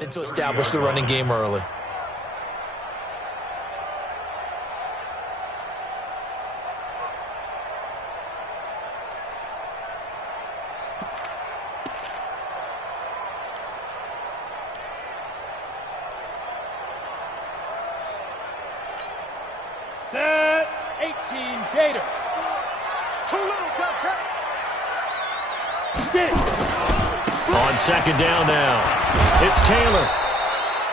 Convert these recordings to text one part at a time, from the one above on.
and to establish the running game early. Set 18 Gator. Too little, cut. On second down now, it's Taylor.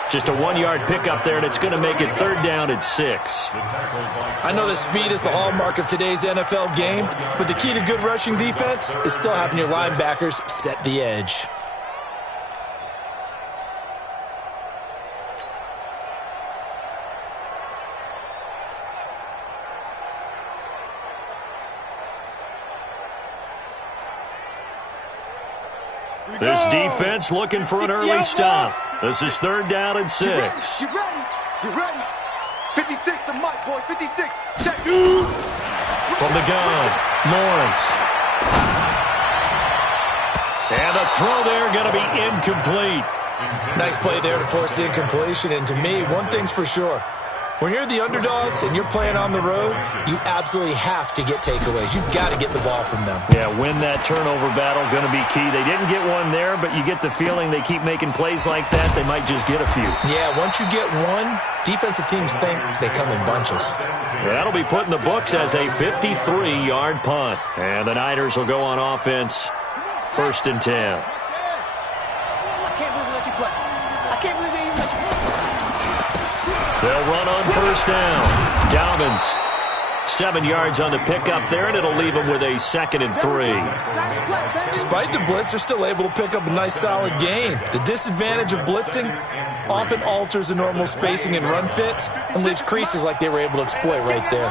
Just a 1-yard pickup there, and it's going to make it third down at 6. I know that speed is the hallmark of today's NFL game, but the key to good rushing defense is still having your linebackers set the edge. This defense looking for an early stop. This is third down and 6. You ready? 56 to Mike, boys. 56. Check. From the gun, Lawrence. And the throw there going to be incomplete. Nice play there to force the incompletion. And to me, one thing's for sure. When you're the underdogs and you're playing on the road, you absolutely have to get takeaways. You've got to get the ball from them. Yeah, win that turnover battle, going to be key. They didn't get one there, but you get the feeling they keep making plays like that, they might just get a few. Yeah, once you get one, defensive teams think they come in bunches. That'll be put in the books as a 53-yard punt. And the Niners will go on offense, first and 10. I can't believe they let you play. I can't believe they even let you play. They'll run on first down. Dobbins, 7 yards on the pickup there, and it'll leave them with a 2nd and 3. Despite the blitz, they're still able to pick up a nice solid gain. The disadvantage of blitzing often alters the normal spacing and run fits and leaves creases like they were able to exploit right there.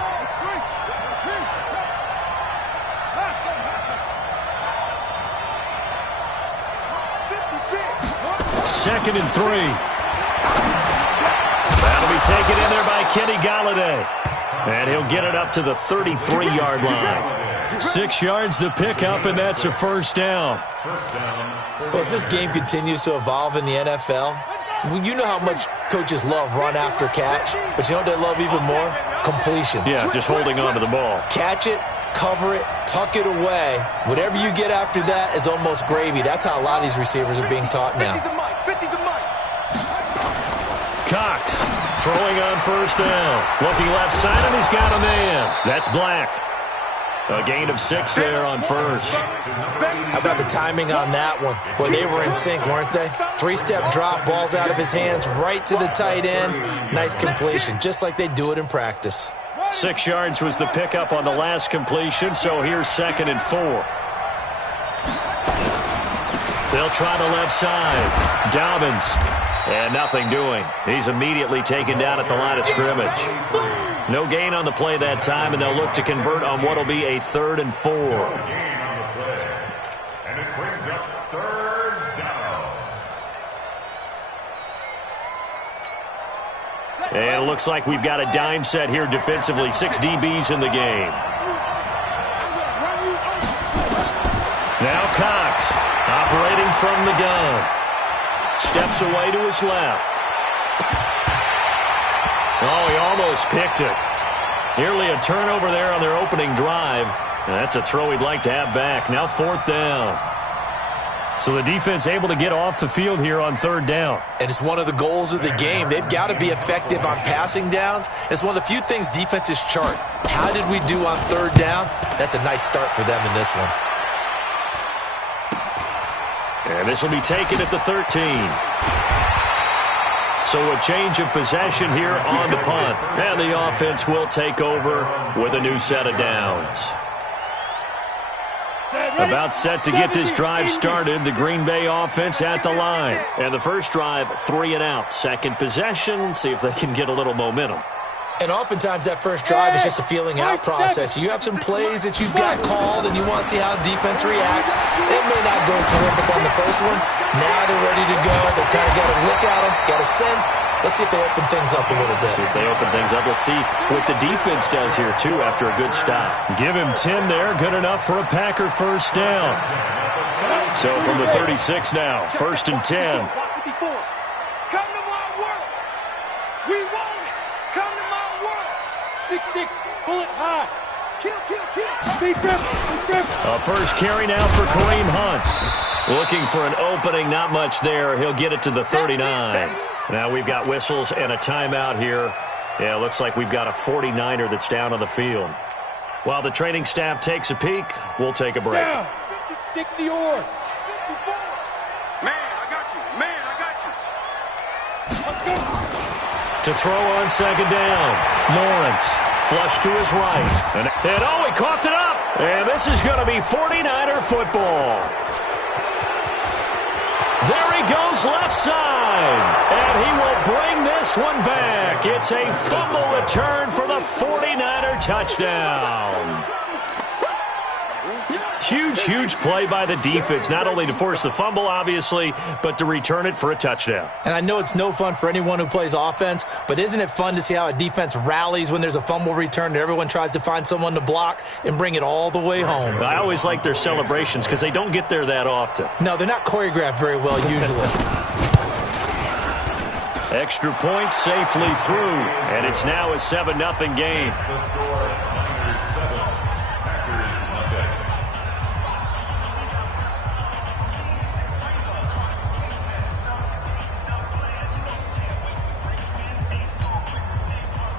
Second and 3. That'll be taken in there by Kenny Golladay. And he'll get it up to the 33-yard line. 6 yards the pickup, and that's a first down. Well, as this game continues to evolve in the NFL, you know how much coaches love run after catch, but you know what they love even more? Completion. Yeah, just holding on to the ball. Catch it, cover it, tuck it away. Whatever you get after that is almost gravy. That's how a lot of these receivers are being taught now. Cox throwing on first down. Looking left side, and he's got a man. That's Black. A gain of 6 there on first. How about the timing on that one? Boy, they were in sync, weren't they? 3-step drop, balls out of his hands, right to the tight end. Nice completion, just like they do it in practice. 6 yards was the pickup on the last completion, so here's 2nd and 4. They'll try the left side. Dobbins. And nothing doing. He's immediately taken down at the line of scrimmage. No gain on the play that time, and they'll look to convert on what will be a 3rd and 4. And it brings up third down. And it looks like we've got a dime set here defensively. 6 DBs in the game. Now Cox operating from the gun. Steps away to his left. Oh, he almost picked it. Nearly a turnover there on their opening drive. And that's a throw he'd like to have back. Now 4th down. So the defense able to get off the field here on 3rd down. And it's one of the goals of the game. They've got to be effective on passing downs. It's one of the few things defenses chart. How did we do on 3rd down? That's a nice start for them in this one. And this will be taken at the 13. So a change of possession here on the punt. And the offense will take over with a new set of downs. About set to get this drive started. The Green Bay offense at the line. And the first drive, 3 and out. Second possession, see if they can get a little momentum. And oftentimes that first drive is just a feeling out process. You have some plays that you've got called and you want to see how defense reacts. It may not go terrific on the first one. Now they're ready to go. They've kind of got a look at them, got a sense. Let's see if they open things up a little bit. See if they open things up. Let's see what the defense does here, too, after a good stop. Give him 10 there. Good enough for a Packer first down. So from the 36 now, 1st and 10. 6. Bullet high. Kill, kill, kill. Speed grip. A first carry now for Kareem Hunt. Looking for an opening, not much there. He'll get it to the 39. Now we've got whistles and a timeout here. Yeah, it looks like we've got a 49er that's down on the field. While the training staff takes a peek, we'll take a break. Down. 60 or. Man, I got you. Man, I got you. Let's go. To throw on second down, Lawrence. Flush to his right. And oh, he coughed it up. And this is going to be 49er football. There he goes left side. And he will bring this one back. It's a fumble return for the 49er touchdown. Huge play by the defense, not only to force the fumble, obviously, but to return it for a touchdown. And I know it's no fun for anyone who plays offense, but isn't it fun to see how a defense rallies when there's a fumble return and everyone tries to find someone to block and bring it all the way home? I always like their celebrations because they don't get there that often. No, they're not choreographed very well usually. Extra point safely through, and it's now a 7-0 game. The score, Niners 7, Packers nothing.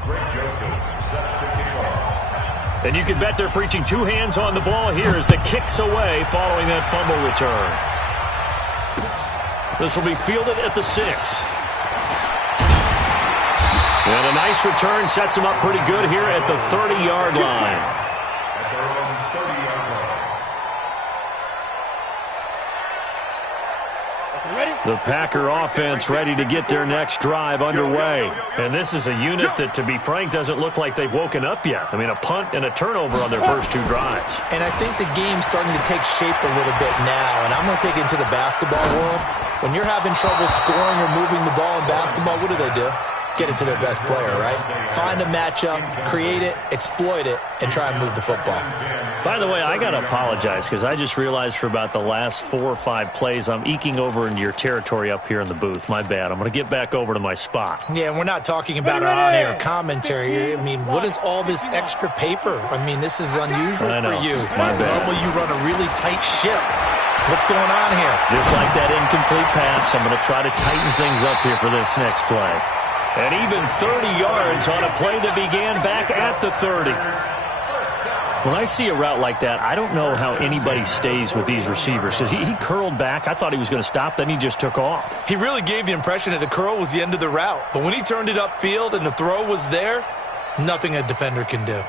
Greg Joseph set to kick off. And you can bet they're preaching two hands on the ball here as the kick's away following that fumble return. This will be fielded at the 6. And a nice return sets him up pretty good here at the 30-yard line. At their own 30-yard line. Ready? The Packer offense ready to get their next drive underway. And this is a unit that, to be frank, doesn't look like they've woken up yet. I mean, a punt and a turnover on their first two drives. And I think the game's starting to take shape a little bit now, and I'm going to take it into the basketball world. When you're having trouble scoring or moving the ball in basketball, what do? Get it to their best player, right? Find a matchup, create it, exploit it, and try and move the football. By the way, I got to apologize because I just realized for about the last 4 or 5 plays, I'm eking over into your territory up here in the booth. My bad. I'm going to get back over to my spot. Yeah, and we're not talking about our on-air commentary. I mean, what is all this extra paper? I mean, this is unusual for you. My bad. Normally you run a really tight ship. What's going on here? Just like that incomplete pass, I'm going to try to tighten things up here for this next play. And even 30 yards on a play that began back at the 30. When I see a route like that, I don't know how anybody stays with these receivers. Because he curled back. I thought he was going to stop. Then he just took off. He really gave the impression that the curl was the end of the route. But when he turned it upfield and the throw was there, nothing a defender can do.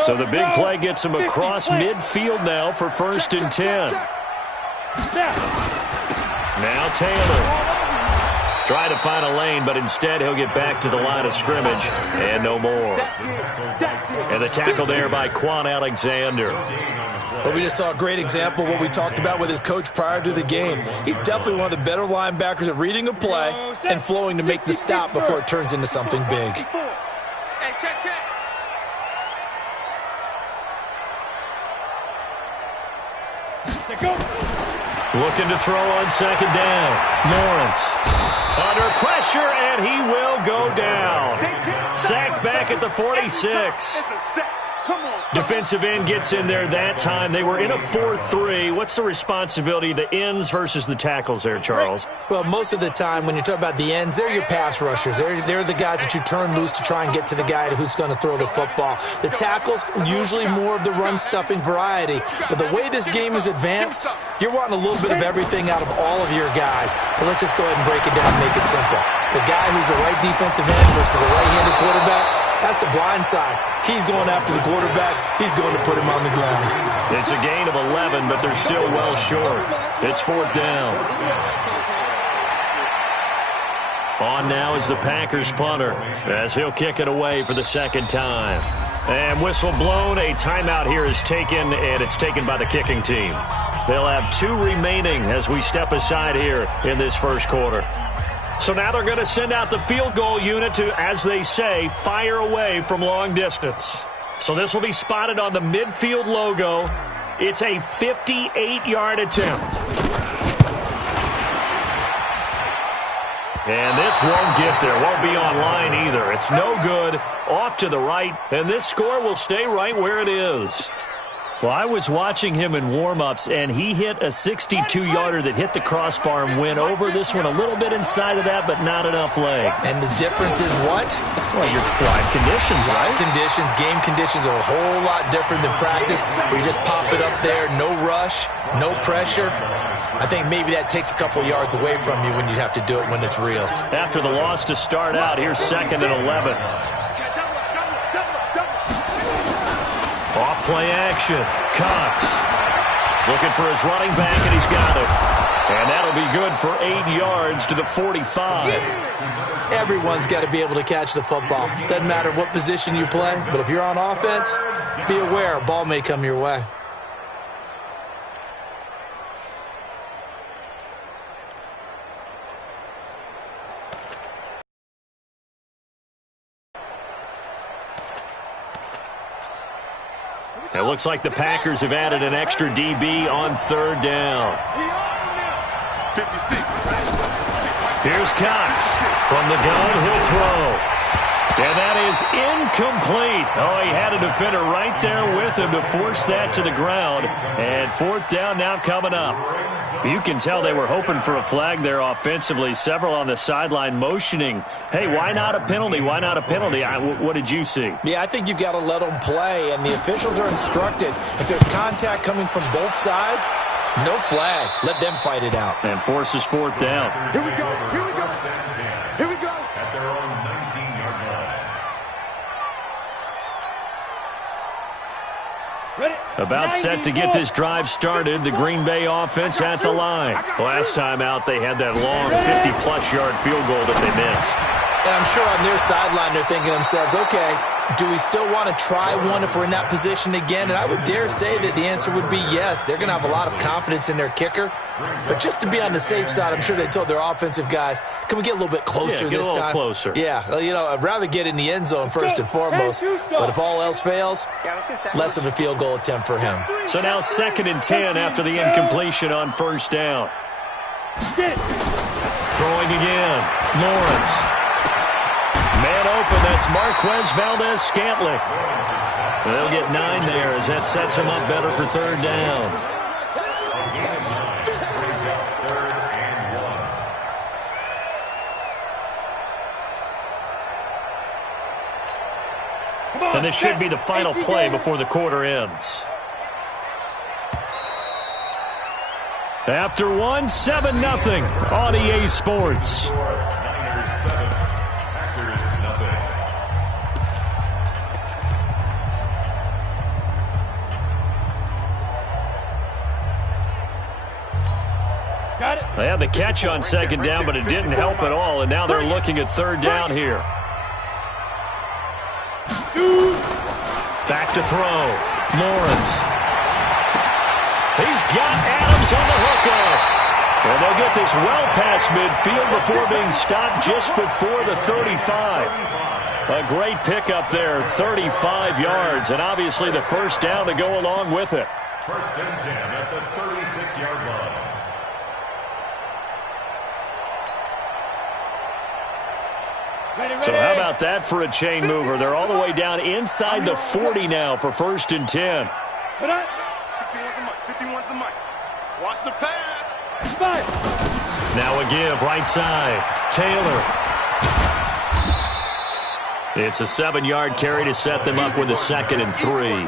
So the big play gets him across midfield now for 1st and 10. Now Taylor. Trying to find a lane, but instead he'll get back to the line of scrimmage and no more. And the tackle there by Quan Alexander. But we just saw a great example of what we talked about with his coach prior to the game. He's definitely one of the better linebackers at reading a play and flowing to make the stop before it turns into something big. Hey, check. Go. Looking to throw on second down. Lawrence under pressure, and he will go down. Sacked back at the 46. It's a sack. Come on. Defensive end gets in there that time. They were in a 4-3. What's the responsibility, the ends versus the tackles there, Charles? Well, most of the time when you talk about the ends, they're your pass rushers. They're the guys that you turn loose to try and get to the guy who's going to throw the football. The tackles, usually more of the run-stuffing variety. But the way this game is advanced, you're wanting a little bit of everything out of all of your guys. But let's just go ahead and break it down and make it simple. The guy who's a right defensive end versus a right-handed quarterback, that's the blind side. He's going after the quarterback. He's going to put him on the ground. It's a gain of 11, but they're still well short. It's 4th down. On now is the Packers punter as he'll kick it away for the second time. And whistle blown. A timeout here is taken, and it's taken by the kicking team. They'll have 2 remaining as we step aside here in this first quarter. So now they're going to send out the field goal unit to, as they say, fire away from long distance. So this will be spotted on the midfield logo. It's a 58-yard attempt. And this won't get there. Won't be online either. It's no good. Off to the right. And this score will stay right where it is. Well, I was watching him in warm-ups, and he hit a 62-yarder that hit the crossbar and went over. This one a little bit inside of that, but not enough leg. And the difference is what? Well, your live conditions, right? Live conditions, game conditions are a whole lot different than practice, where you just pop it up there, no rush, no pressure. I think maybe that takes a couple yards away from you when you have to do it when it's real. After the loss to start out, here's 2nd and 11. Off play action. Cox looking for his running back, and he's got it. And that'll be good for 8 yards to the 45. Everyone's got to be able to catch the football. Doesn't matter what position you play, but if you're on offense, be aware a ball may come your way. It looks like the Packers have added an extra DB on 3rd down. 56. Here's Cox. From the gun, he'll throw. And that is incomplete. Oh, he had a defender right there with him to force that to the ground. And 4th down now coming up. You can tell they were hoping for a flag there offensively. Several on the sideline motioning, hey, why not a penalty? Why not a penalty? What did you see? Yeah, I think you've got to let them play, and the officials are instructed. If there's contact coming from both sides, no flag. Let them fight it out. And forces 4th down. Here we go. Here we go. Here we go. At their own 19-yard line. About set to get this drive started, the Green Bay offense at the line. Last time out, they had that long 50-plus yard field goal that they missed. And I'm sure on their sideline they're thinking to themselves, okay, do we still want to try one if we're in that position again? And I would dare say that the answer would be yes. They're going to have a lot of confidence in their kicker. But just to be on the safe side, I'm sure they told their offensive guys, can we get a little bit closer this time? Get a little closer. Yeah, you know, I'd rather get in the end zone first and foremost. But if all else fails, less of a field goal attempt for him. So now 2nd and 10 after the incompletion on 1st down. Throwing again. Lawrence. Man open, that's Marquez Valdez-Scantling. They'll get 9 there as that sets him up better for 3rd down. And this should be the final play before the quarter ends. After one, 7-0 on EA Sports. They had the catch on 2nd down, but it didn't help at all, and now they're looking at 3rd down here. Back to throw. Lawrence. He's got Adams on the hookup. And they'll get this well past midfield before being stopped just before the 35. A great pickup there, 35 yards, and obviously the 1st down to go along with it. 1st and 10 at the 36-yard line. So how about that for a chain mover? They're all the way down inside the 40 now for 1st and 10. 51's the mic. Watch the pass. Now a give, right side. Taylor. It's a 7-yard carry to set them up with a 2nd and 3.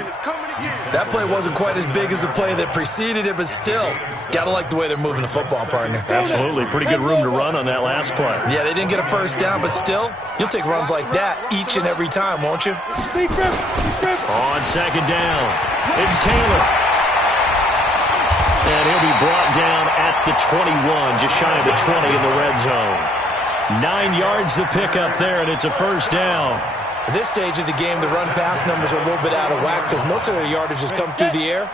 That play wasn't quite as big as the play that preceded it, but still, got to like the way they're moving the football, partner. Absolutely. Pretty good room to run on that last play. Yeah, they didn't get a 1st down, but still, you'll take runs like that each and every time, won't you? On 2nd down, it's Taylor. And he'll be brought down at the 21, just shy of the 20 in the red zone. 9 yards the pickup there, and it's a 1st down. At this stage of the game, the run-pass numbers are a little bit out of whack because most of their yardage has come through the air.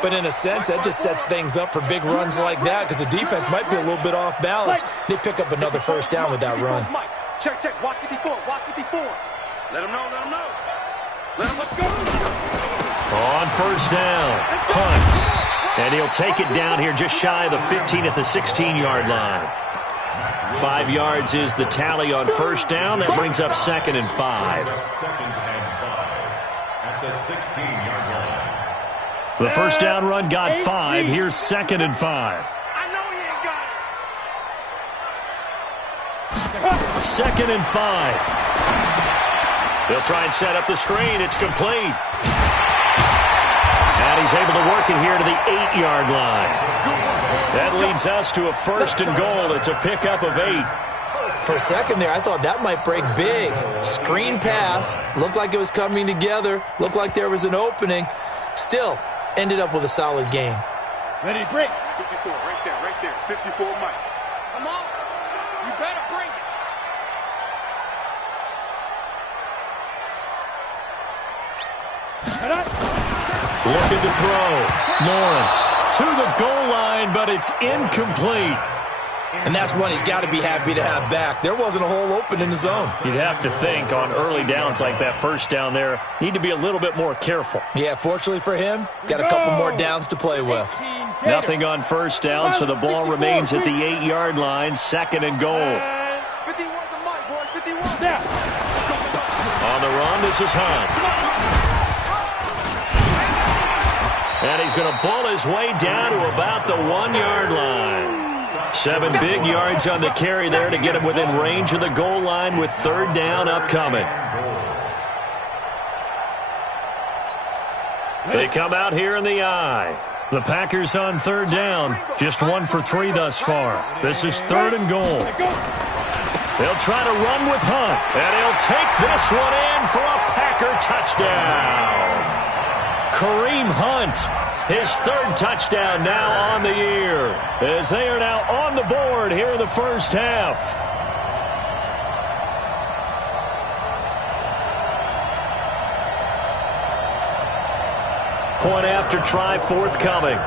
But in a sense, that just sets things up for big runs like that because the defense might be a little bit off balance. They pick up another 1st down with that run. Check. Watch 54. Watch 54. Let him know. Let him know. Let's go. On first down, punt. And he'll take it down here just shy of the 15 at the 16-yard line. 5 yards is the tally on first down. That brings up 2nd and 5. Second and 5 at the 16-yard line. The first down run got 5. Here's 2nd and 5. I know he ain't got it. 2nd and 5. They'll try and set up the screen. It's complete. And he's able to work it here to the 8-yard line. That leads us to a 1st and goal. It's a pickup of 8. For a second there, I thought that might break big. Screen pass. Looked like it was coming together. Looked like there was an opening. Still, ended up with a solid game. Ready to break. 54, right there. 54, Mike. Come on. You better bring it. Looking to throw. Lawrence to the goal line, but it's incomplete. And that's one he's got to be happy to have back. There wasn't a hole open in the zone. You'd have to think on early downs like that first down there, need to be a little bit more careful. Yeah, fortunately for him, got a couple more downs to play with. Nothing on first down, so the ball remains at the 8-yard line, 2nd and goal. 51 to Mike, boys. 51. On the run, this is Hunt. And he's going to bull his way down to about the 1-yard line. 7 big yards on the carry there to get him within range of the goal line with 3rd down upcoming. They come out here in the I. The Packers on 3rd down. Just 1 for 3 thus far. This is 3rd and goal. They'll try to run with Hunt. And he'll take this one in for a Packer touchdown. Kareem Hunt, his 3rd touchdown now on the year, as they are now on the board here in the first half. Point after try forthcoming.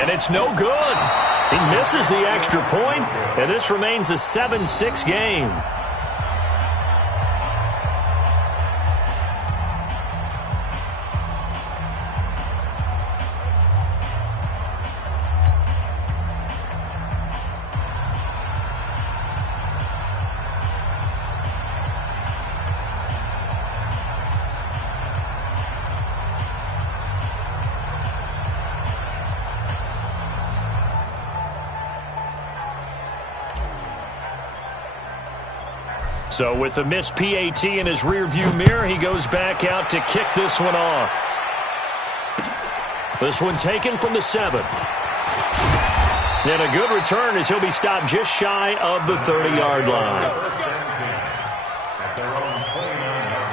And it's no good. He misses the extra point, and this remains a 7-6 game. So with the missed PAT in his rearview mirror, he goes back out to kick this one off. This one taken from the 7. And a good return as he'll be stopped just shy of the 30-yard line. First and 10 at their own 29-yard line.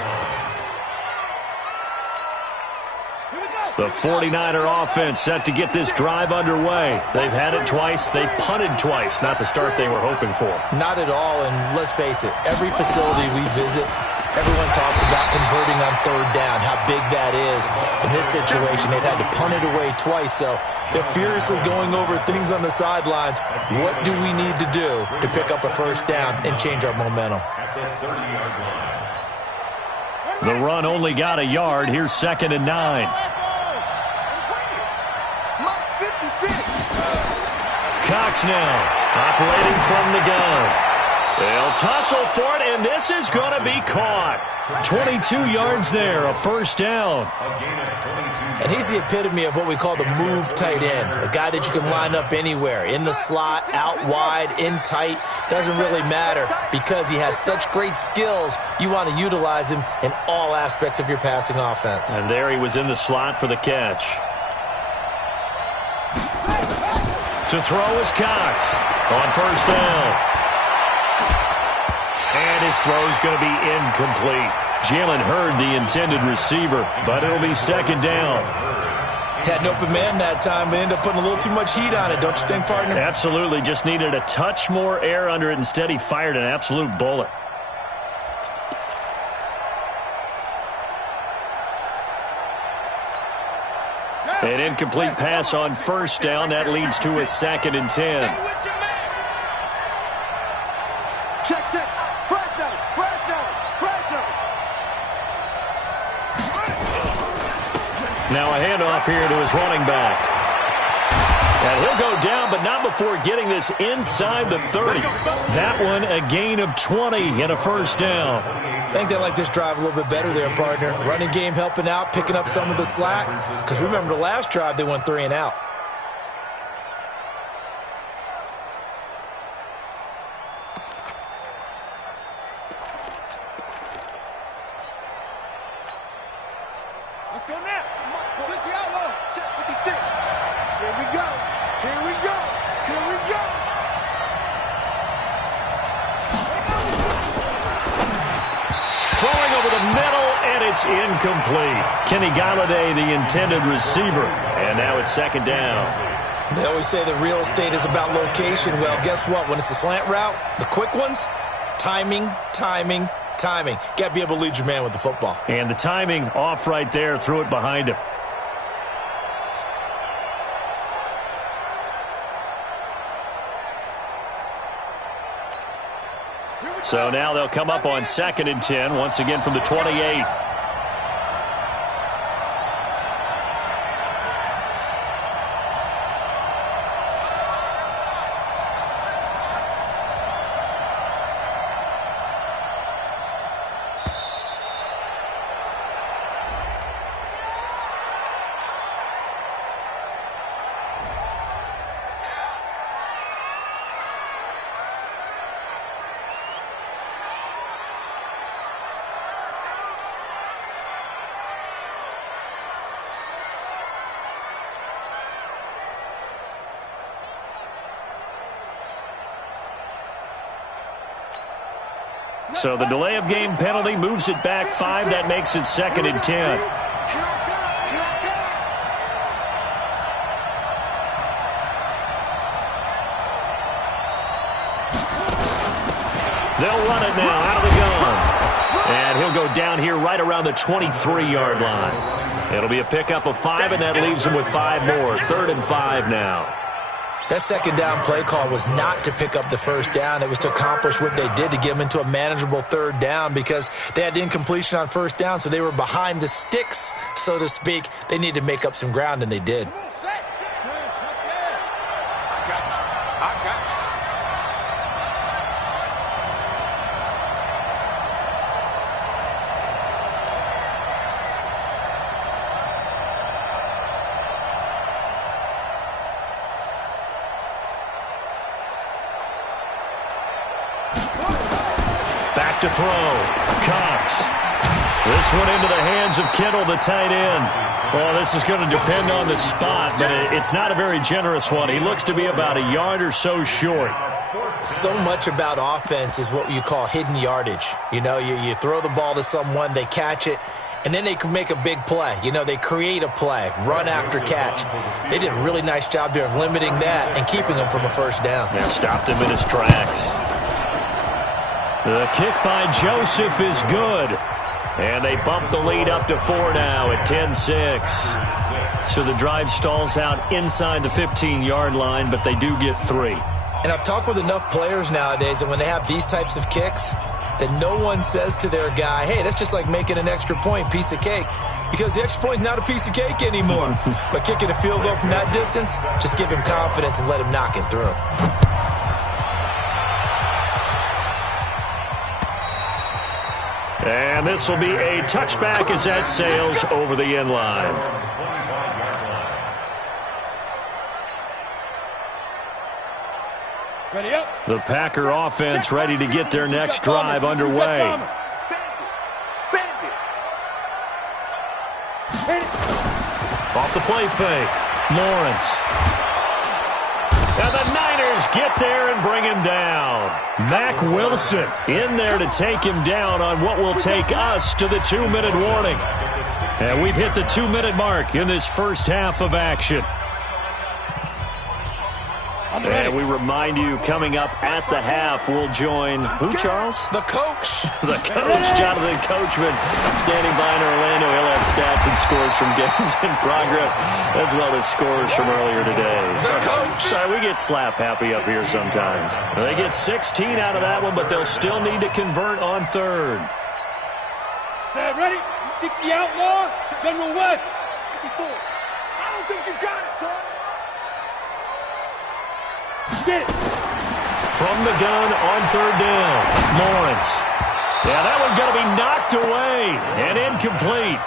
The 49er offense set to get this drive underway. They've had it twice. They've punted twice. Not the start they were hoping for. Not at all, and let's face it, every facility we visit, everyone talks about converting on 3rd down, how big that is. In this situation, they've had to punt it away twice, so they're furiously going over things on the sidelines. What do we need to do to pick up a 1st down and change our momentum? At the 30-yard line. The run only got a yard. Here's 2nd and 9. Cox now operating from the gun. They'll tussle for it, and this is going to be caught. 22 yards there, a 1st down. And he's the epitome of what we call the move tight end, a guy that you can line up anywhere, in the slot, out wide, in tight, doesn't really matter because he has such great skills. You want to utilize him in all aspects of your passing offense. And there he was in the slot for the catch. To throw is Cox on 1st down. And his throw is going to be incomplete. Jalen Hurd, the intended receiver, but it'll be 2nd down. Had an open man that time, but ended up putting a little too much heat on it, don't you think, partner? Absolutely. Just needed a touch more air under it. Instead, he fired an absolute bullet. An incomplete pass on 1st down. That leads to a 2nd and 10. Check, check. Fresno, Fresno, Fresno. Now a handoff here to his running back. And he'll go down, but not before getting this inside the 30. That one a gain of 20 and a first down. I think they like this drive a little bit better there, partner. Running game helping out, picking up some of the slack. Because remember, the last drive, they went 3 and out. Let's go now. Switch the outlaw. Check 56. Here we go. Here we go. Here we go. Throwing over the middle, and it's incomplete. Kenny Galladay, the intended receiver. And now it's second down. They always say that real estate is about location. Well, guess what? When it's a slant route, the quick ones, timing, timing, timing. Got to be able to lead your man with the football. And the timing off right there, threw it behind him. So now they'll come up on 2nd and 10, once again from the 28. So the delay of game penalty moves it back 5. That makes it 2nd and 10. They'll run it now out of the gun. And he'll go down here right around the 23-yard line. It'll be a pickup of 5, and that leaves him with 5 more. 3rd and 5 now. That second down play call was not to pick up the first down. It was to accomplish what they did to get them into a manageable 3rd down because they had incompletion on first down, so they were behind the sticks, so to speak. They needed to make up some ground, and they did. Back to throw. Cox. This one into the hands of Kittle, the tight end. Well, this is going to depend on the spot, but it's not a very generous one. He looks to be about a yard or so short. So much about offense is what you call hidden yardage. You know, you throw the ball to someone, they catch it, and then they can make a big play. You know, they create a play, run after catch. They did a really nice job there of limiting that and keeping them from a first down. Yeah, stopped him in his tracks. The kick by Joseph is good. And they bump the lead up to 4 now at 10-6. So the drive stalls out inside the 15-yard line, but they do get 3. And I've talked with enough players nowadays that when they have these types of kicks, that no one says to their guy, hey, that's just like making an extra point, piece of cake. Because the extra point is not a piece of cake anymore. But kicking a field goal from that distance, just give him confidence and let him knock it through. And this will be a touchback as that sails over the end line. Ready up. The Packer offense ready to get their next drive underway. Off the play fake. Lawrence. And the Niners get there and bring him down. Mack Wilson in there to take him down on what will take us to the 2-minute warning. And we've hit the 2-minute mark in this first half of action. And we remind you, coming up at the half, we'll join who, Charles? The coach. The coach, Jonathan Coachman, standing by in Orlando. He'll have stats and scores from games in progress, as well as scores from earlier today. The coach. Sorry, we get slap happy up here sometimes. They get 16 out of that one, but they'll still need to convert on third. Set, ready? 60 outlaw, General West. 54. I don't think you got it, son. Get it. From the gun on third down, Lawrence. Yeah, that one's going to be knocked away and incomplete.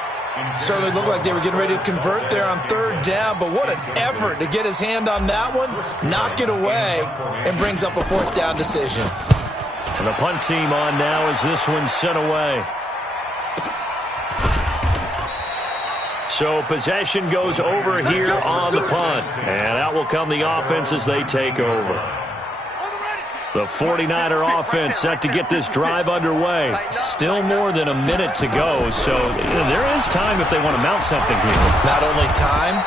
Certainly looked like they were getting ready to convert there on third down, but what an effort to get his hand on that one, knock it away, and brings up a fourth down decision. And the punt team on now as this one's sent away. So possession goes over here on the punt. And out will come the offense as they take over. The 49er offense set to get this drive underway. Still more than a minute to go, so there is time if they want to mount something here. Not only time,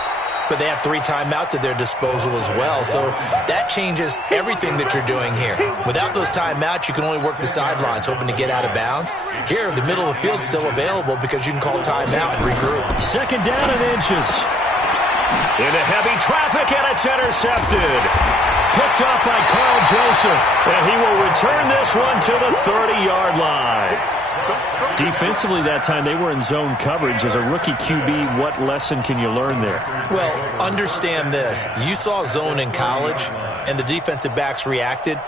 but they have 3 timeouts at their disposal as well. So that changes everything that you're doing here. Without those timeouts, you can only work the sidelines, hoping to get out of bounds. Here, the middle of the field's still available because you can call timeout and regroup. Second down and inches. Into heavy traffic, and it's intercepted. Picked up by Carl Joseph, and he will return this one to the 30-yard line. Defensively that time, they were in zone coverage. As a rookie QB, what lesson can you learn there? Well, understand this. You saw zone in college, and the defensive backs reacted,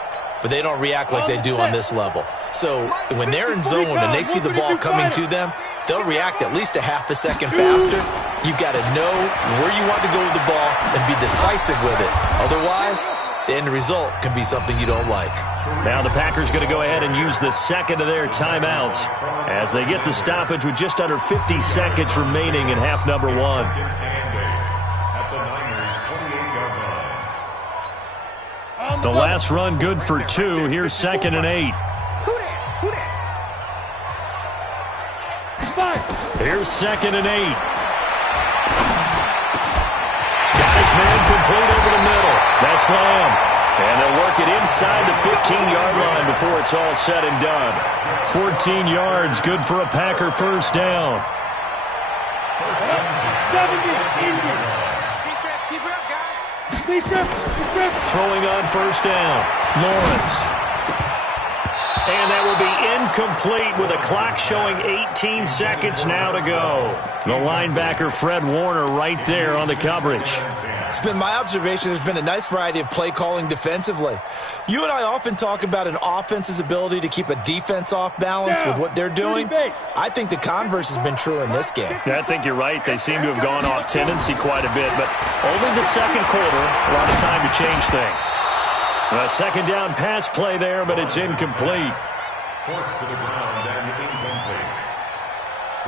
but they don't react like they do on this level. So when they're in zone and they see the ball coming to them, they'll react at least a half a second faster. You've got to know where you want to go with the ball and be decisive with it. Otherwise, the end result can be something you don't like. Now the Packers going to go ahead and use the second of their timeouts as they get the stoppage with just under 50 seconds remaining in half number 1. The last run good for 2. Here's 2nd and 8. Here's 2nd and 8. Man complete over the middle. That's Lamb. And they'll work it inside the 15-yard line before it's all said and done. 14 yards, good for a Packer first down. Throwing on first down, Lawrence. And that will be incomplete with a clock showing 18 seconds now to go. The linebacker, Fred Warner, right there on the coverage. It's been my observation there's been a nice variety of play calling defensively. You and I often talk about an offense's ability to keep a defense off balance with what they're doing. I think the converse has been true in this game. I think you're right. They seem to have gone off tendency quite a bit, but only the second quarter, a lot of time to change things. A second down pass play there, but it's incomplete. Forced to the ground and incomplete.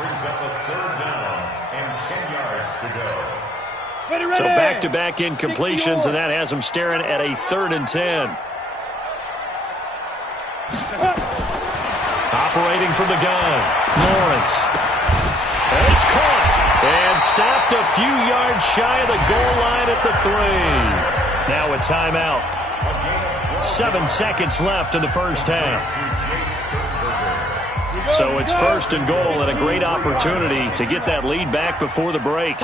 Brings up a third down and 10 yards to go. So back-to-back incompletions, and that has them staring at a 3rd and 10. Operating from the gun, Lawrence. And it's caught and stopped a few yards shy of the goal line at the 3. Now a timeout. 7 seconds left in the first half. So it's 1st and goal and a great opportunity to get that lead back before the break.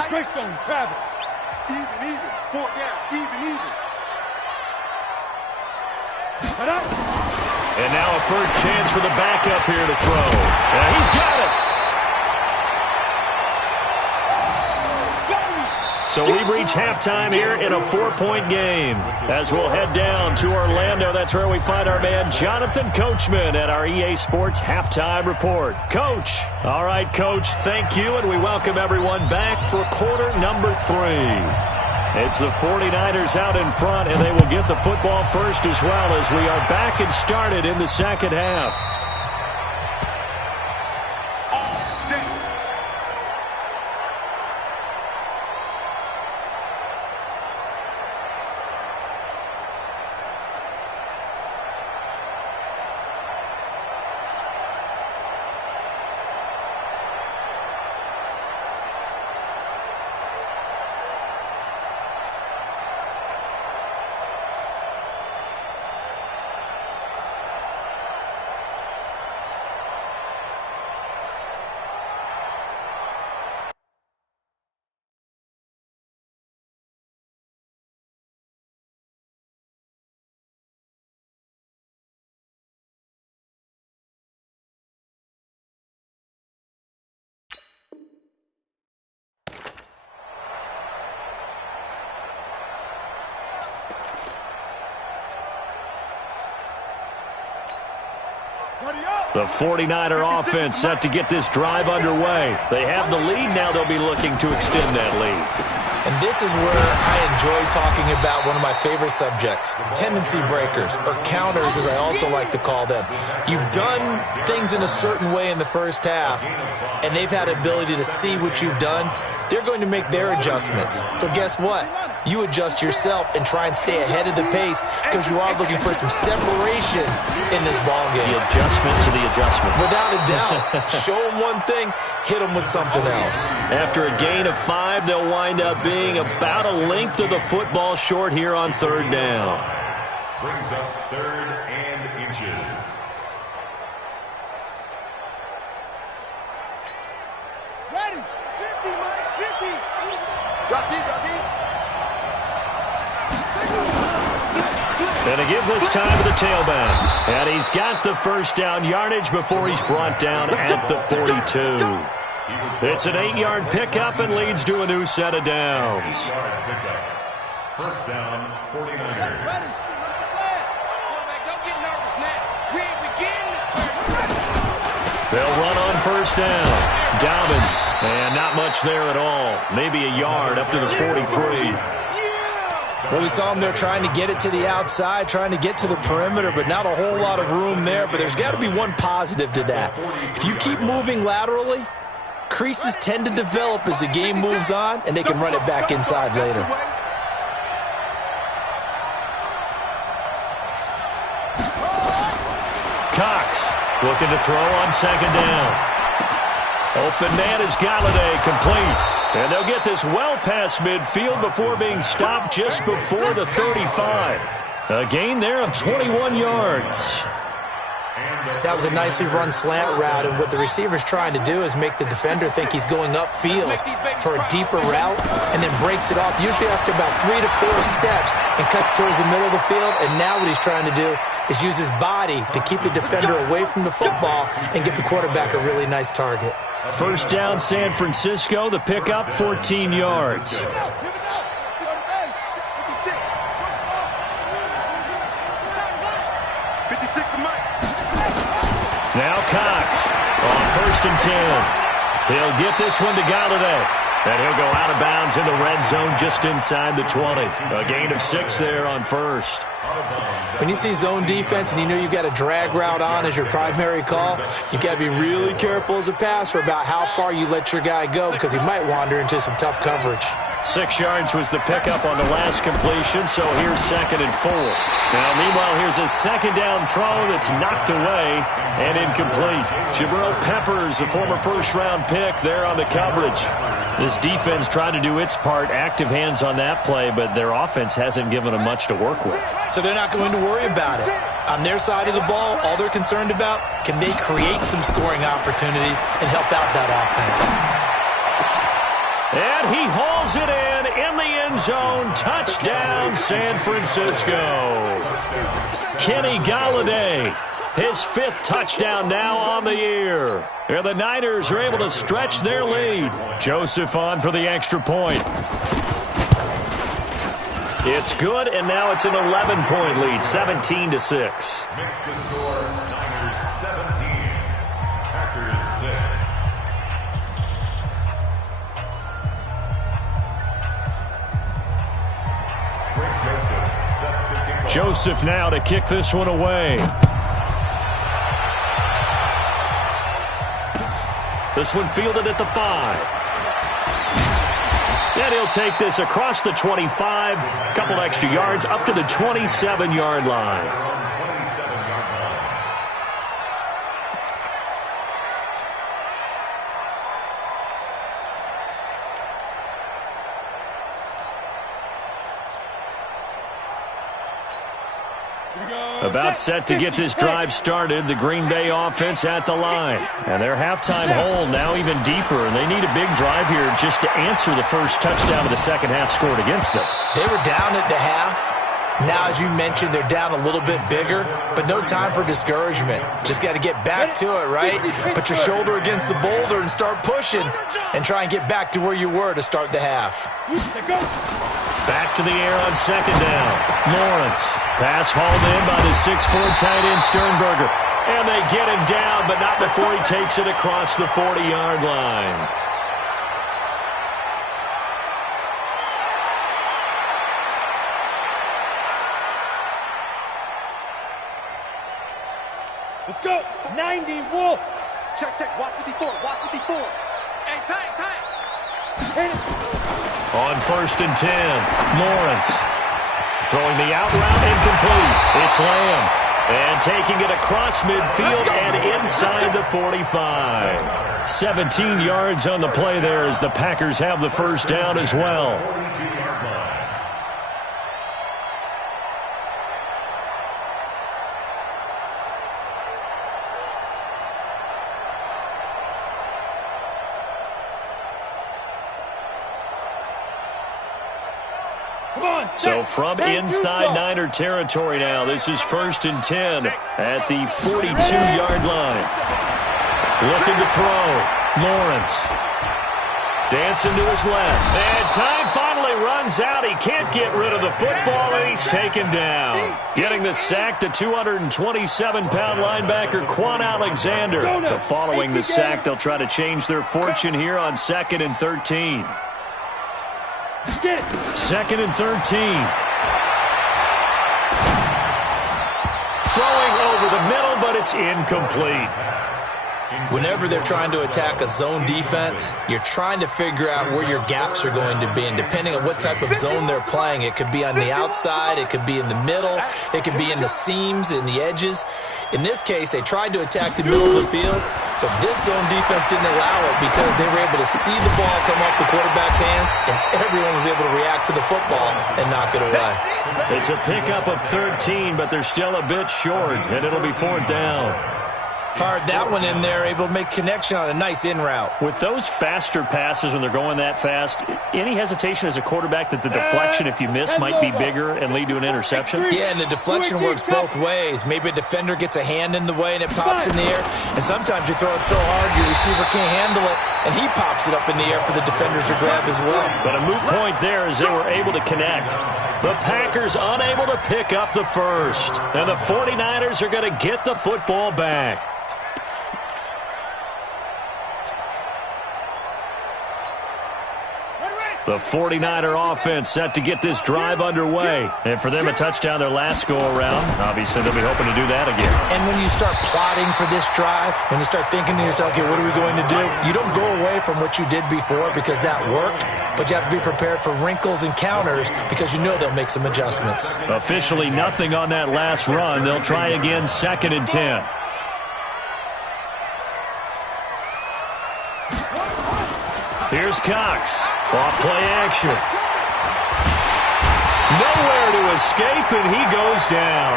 Even, 4th down, even. And now a first chance for the backup here to throw. And he's got it. So we've reached halftime here in a 4-point game. As we'll head down to Orlando, that's where we find our man Jonathan Coachman at our EA Sports Halftime Report. Coach. All right, Coach, thank you, and we welcome everyone back for quarter number 3. It's the 49ers out in front, and they will get the football first as well as we are back and started in the second half. The 49er offense set to get this drive underway. They have the lead. Now they'll be looking to extend that lead. And this is where I enjoy talking about one of my favorite subjects, tendency breakers, or counters as I also like to call them. You've done things in a certain way in the first half, and they've had the ability to see what you've done. They're going to make their adjustments. So guess what? You adjust yourself and try and stay ahead of the pace because you are looking for some separation in this ballgame. The adjustment to the adjustment. Without a doubt. Show them one thing, hit them with something else. After a gain of 5, they'll wind up being about a length of the football short here on third down. Brings up 3rd and inches. Ready. 50, Mike. 50. Drop deep, drop deep. And to give this time to the tailback. And he's got the first down yardage before he's brought down at the 42. It's an 8-yard pickup and leads to a new set of downs. 8-yard pickup. First down, 49ers. Don't get nervous now. We ain't beginning. They'll run on first down. Dobbins, and not much there at all. Maybe a yard up to the 43. Well, we saw them there trying to get it to the outside, trying to get to the perimeter, but not a whole lot of room there. But there's got to be one positive to that. If you keep moving laterally, creases tend to develop as the game moves on, and they can run it back inside later. Cox looking to throw on second down. Open man is Galladay, complete. And they'll get this well past midfield before being stopped just before the 35. A gain there of 21 yards. That was a nicely run slant route, and what the receiver's trying to do is make the defender think he's going upfield for a deeper route and then breaks it off, usually after about 3 to 4 steps, and cuts towards the middle of the field. And now what he's trying to do is use his body to keep the defender away from the football and give the quarterback a really nice target. First down, San Francisco. The pickup, 14 yards. Now Cox on first and 10. He'll get this one to Galladay. And he'll go out of bounds in the red zone just inside the 20. A gain of 6 there on first. When you see zone defense and you know you've got a drag route on as your primary call, you've got to be really careful as a passer about how far you let your guy go because he might wander into some tough coverage. 6 yards was the pickup on the last completion, so here's 2nd and 4. Now, meanwhile, here's a second down throw that's knocked away and incomplete. Jabril Peppers, a former first-round pick, there on the coverage. This defense tried to do its part, active hands on that play, but their offense hasn't given them much to work with. So they're not going to worry about it. On their side of the ball, all they're concerned about, can they create some scoring opportunities and help out that offense? And he hauls it in the end zone. Touchdown, San Francisco. Kenny Galladay, his 5th touchdown now on the year. And the Niners are able to stretch their lead. Joseph on for the extra point. It's good, and now it's an 11-point lead, 17-6. Makes the score Niners 17, Packers 6. Joseph now to kick this one away. This one fielded at the 5. And he'll take this across the 25. A couple extra yards up to the 27-yard line. About set to get this drive started, the Green Bay offense at the line. And their halftime hole now even deeper, and they need a big drive here just to answer the first touchdown of the second half scored against them. They were down at the half. Now, as you mentioned, they're down a little bit bigger, but no time for discouragement. Just got to get back to it, right? Put your shoulder against the boulder and start pushing and try and get back to where you were to start the half. Back to the air on second down. Lawrence. Pass hauled in by the 6'4" tight end Sternberger. And they get him down, but not before he takes it across the 40-yard line. Let's go. 90, Wolf. Check, check. Watch 54. Watch 54. Hey, tight. On 1st and 10, Lawrence throwing the out route incomplete. It's Lamb. And taking it across midfield and inside the 45. 17 yards on the play there as the Packers have the first down as well. So from inside Niner territory now, this is 1st and 10 at the 42-yard line. Looking to throw. Lawrence. Dancing to his left. And time finally runs out. He can't get rid of the football, and he's taken down. Getting the sack, the 227-pound linebacker, Quan Alexander. But following the sack, they'll try to change their fortune here on 2nd and 13. 2nd and 13. Throwing over the middle, but it's incomplete. Whenever they're trying to attack a zone defense, you're trying to figure out where your gaps are going to be. And depending on what type of zone they're playing, it could be on the outside, it could be in the middle, it could be in the seams, in the edges. In this case, they tried to attack the middle of the field, but this zone defense didn't allow it because they were able to see the ball come off the quarterback's hands, and everyone was able to react to the football and knock it away. It's a pickup of 13, but they're still a bit short, and it'll be 4th down. Fired that one in there, able to make connection on a nice in route. With those faster passes when they're going that fast, any hesitation as a quarterback that the deflection, if you miss, might be bigger and lead to an interception? Yeah, and the deflection works both ways. Maybe a defender gets a hand in the way and it pops in the air. And sometimes you throw it so hard your receiver can't handle it, and he pops it up in the air for the defenders to grab as well. But a moot point there as they were able to connect. The Packers unable to pick up the first. And the 49ers are going to get the football back. The 49er offense set to get this drive underway. And for them, a touchdown their last go-around. Obviously, they'll be hoping to do that again. And when you start plotting for this drive, when you start thinking to yourself, okay, what are we going to do? You don't go away from what you did before because that worked, but you have to be prepared for wrinkles and counters because you know they'll make some adjustments. Officially nothing on that last run. They'll try again 2nd and 10. Here's Cox. Off play action. Nowhere to escape, and he goes down.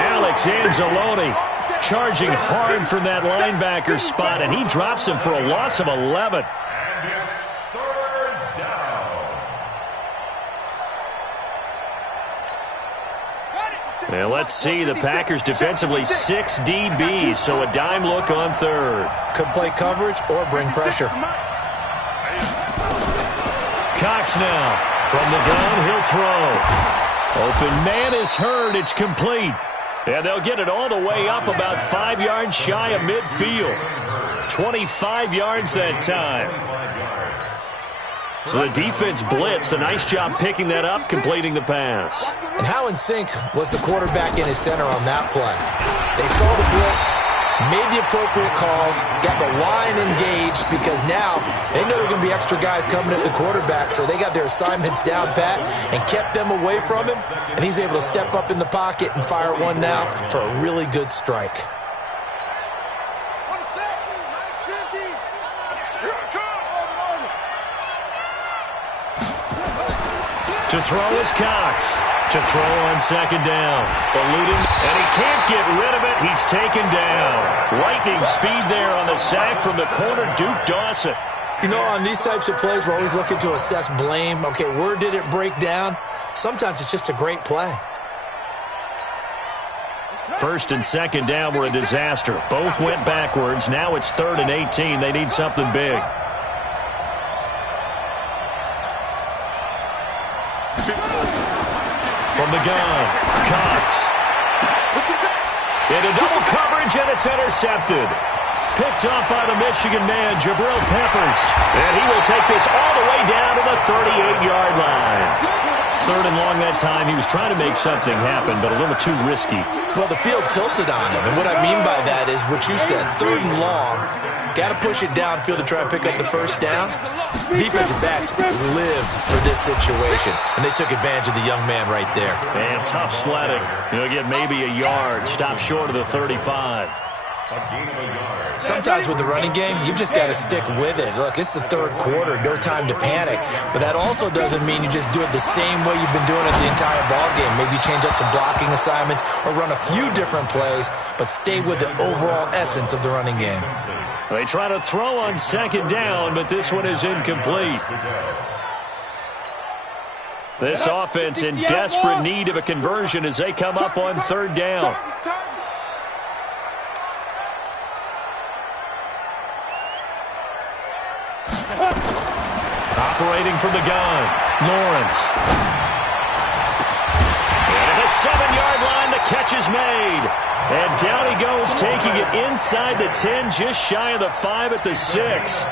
Alex Anzalone charging hard from that linebacker spot, and he drops him for a loss of 11. And it's 3rd down. And let's see, the Packers defensively 6 DBs, so a dime look on 3rd. Could play coverage or bring pressure. Cox now. From the ground, he'll throw. Open man is heard. It's complete. And they'll get it all the way up about 5 yards shy of midfield. 25 yards that time. So the defense blitzed. A nice job picking that up, completing the pass. And how in sync was the quarterback in his center on that play? They saw the blitz, made the appropriate calls, got the line engaged because now they know there are going to be extra guys coming at the quarterback, so they got their assignments down pat and kept them away from him, and he's able to step up in the pocket and fire one now for a really good strike. To throw is Cox. To throw on 2nd down. Eluding, and he can't get rid of it. He's taken down. Lightning speed there on the sack from the corner, Duke Dawson. You know, on these types of plays, we're always looking to assess blame. Okay, where did it break down? Sometimes it's just a great play. 1st and 2nd down were a disaster. Both went backwards. Now it's 3rd and 18. They need something big. From the gun, Cox. Into double coverage, and it's intercepted. Picked up by the Michigan man, Jabril Peppers. And he will take this all the way down to the 38-yard line. 3rd and long that time. He was trying to make something happen, but a little too risky. Well, the field tilted on him, and what I mean by that is what you said, 3rd and long. Got to push it downfield to try and pick up the first down. Defensive backs live for this situation, and they took advantage of the young man right there. And tough sledding. He'll get maybe a yard. Stop short of the 35. Sometimes with the running game, you've just got to stick with it. Look, it's the 3rd quarter, no time to panic. But that also doesn't mean you just do it the same way you've been doing it the entire ball game. Maybe change up some blocking assignments or run a few different plays, but stay with the overall essence of the running game. They try to throw on 2nd down, but this one is incomplete. This offense in desperate need of a conversion as they come up on 3rd down. Operating from the gun, Lawrence. And at the 7-yard line, the catch is made. And down he goes, taking it inside the 10, just shy of the 5 at the 6.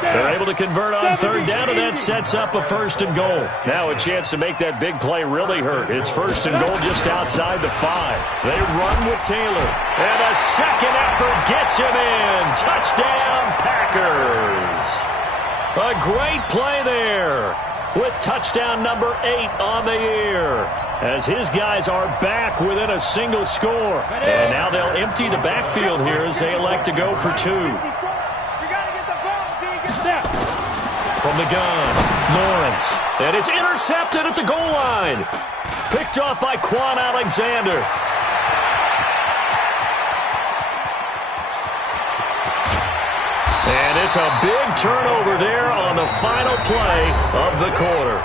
They're able to convert on 3rd down, and that sets up a 1st and goal. Now a chance to make that big play really hurt. It's 1st and goal just outside the 5. They run with Taylor. And a second effort gets him in. Touchdown, Packers. A great play there with touchdown number 8 on the year as his guys are back within a single score. And now they'll empty the backfield here as they elect to go for 2. From the gun, Lawrence. And it's intercepted at the goal line. Picked off by Quan Alexander. And it's a big turnover there on the final play of the quarter.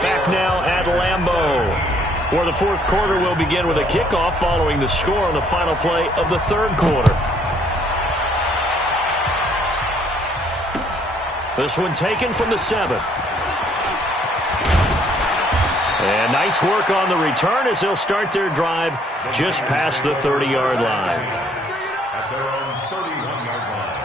Back now at Lambeau, where the 4th quarter will begin with a kickoff following the score on the final play of the 3rd quarter. This one taken from the 7. And nice work on the return as they'll start their drive just past the 30-yard line. At their own 31-yard line.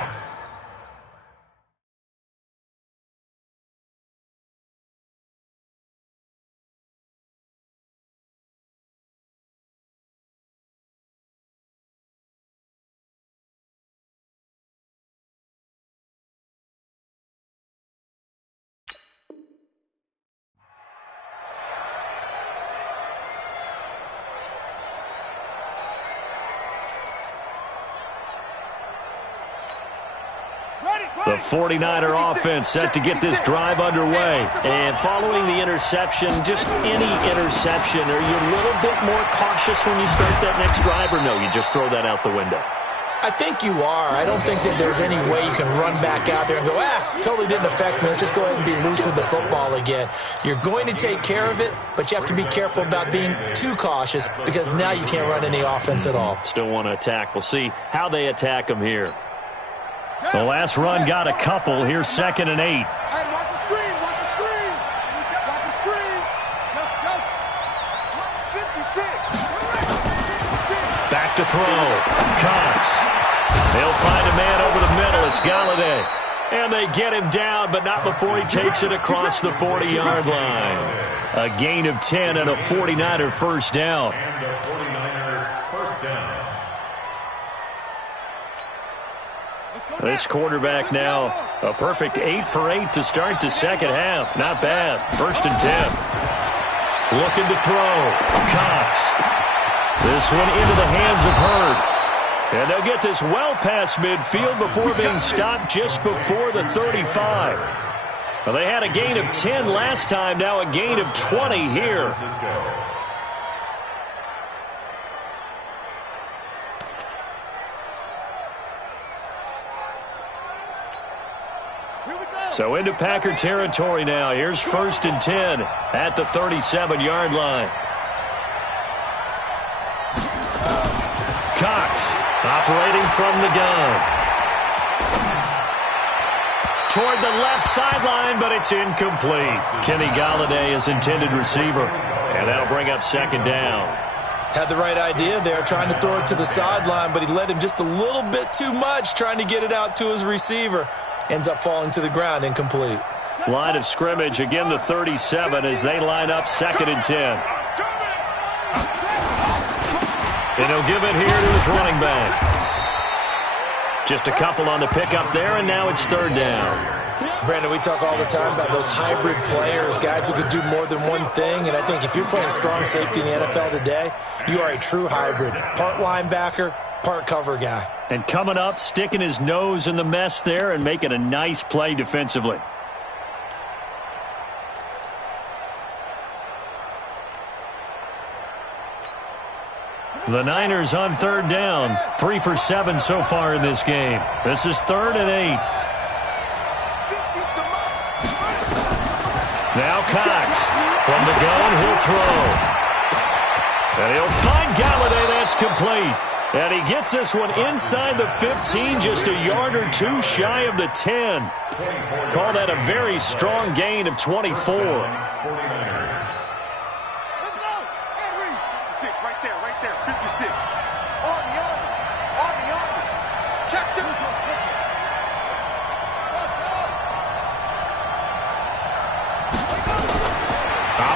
The 49er offense set to get this drive underway. And following the interception, just any interception, are you a little bit more cautious when you start that next drive, or no, you just throw that out the window? I think you are. I don't think that there's any way you can run back out there and go, totally didn't affect me. Let's just go ahead and be loose with the football again. You're going to take care of it, but you have to be careful about being too cautious because now you can't run any offense at all. Still want to attack. We'll see how they attack them here. The last run got a couple. Here's 2nd and 8. Hey, watch the screen, watch the screen. Watch the screen. Go. 56. Back to throw. Cox. They'll find a man over the middle. It's Galladay. And they get him down, but not before he takes it across the 40-yard line. A gain of 10 and a 49er first down. And a 49er first down. This quarterback now, a perfect 8 for 8 to start the second half. Not bad. 1st and 10. Looking to throw. Cox. This one into the hands of Hurd. And they'll get this well past midfield before being stopped just before the 35. Well, they had a gain of 10 last time, now a gain of 20 here. So into Packer territory now. Here's 1st and 10 at the 37-yard line. Cox operating from the gun. Toward the left sideline, but it's incomplete. Kenny Galladay is intended receiver. And that'll bring up 2nd down. Had the right idea there, trying to throw it to the sideline, but he led him just a little bit too much, trying to get it out to his receiver. Ends up falling to the ground, incomplete. Line of scrimmage, again the 37 as they line up 2nd and 10. And he'll give it here to his running back. Just a couple on the pickup there, and now it's 3rd down. Brandon, we talk all the time about those hybrid players, guys who could do more than one thing, and I think if you're playing strong safety in the NFL today, you are a true hybrid. Part linebacker, part cover guy. And coming up, sticking his nose in the mess there and making a nice play defensively. The Niners on 3rd down. 3 for 7 so far in this game. This is 3rd and 8. Now Cox. From the gun, he'll throw. And he'll find Galladay. That's complete. And he gets this one inside the 15, just a yard or two shy of the 10. Call that a very strong gain of 24.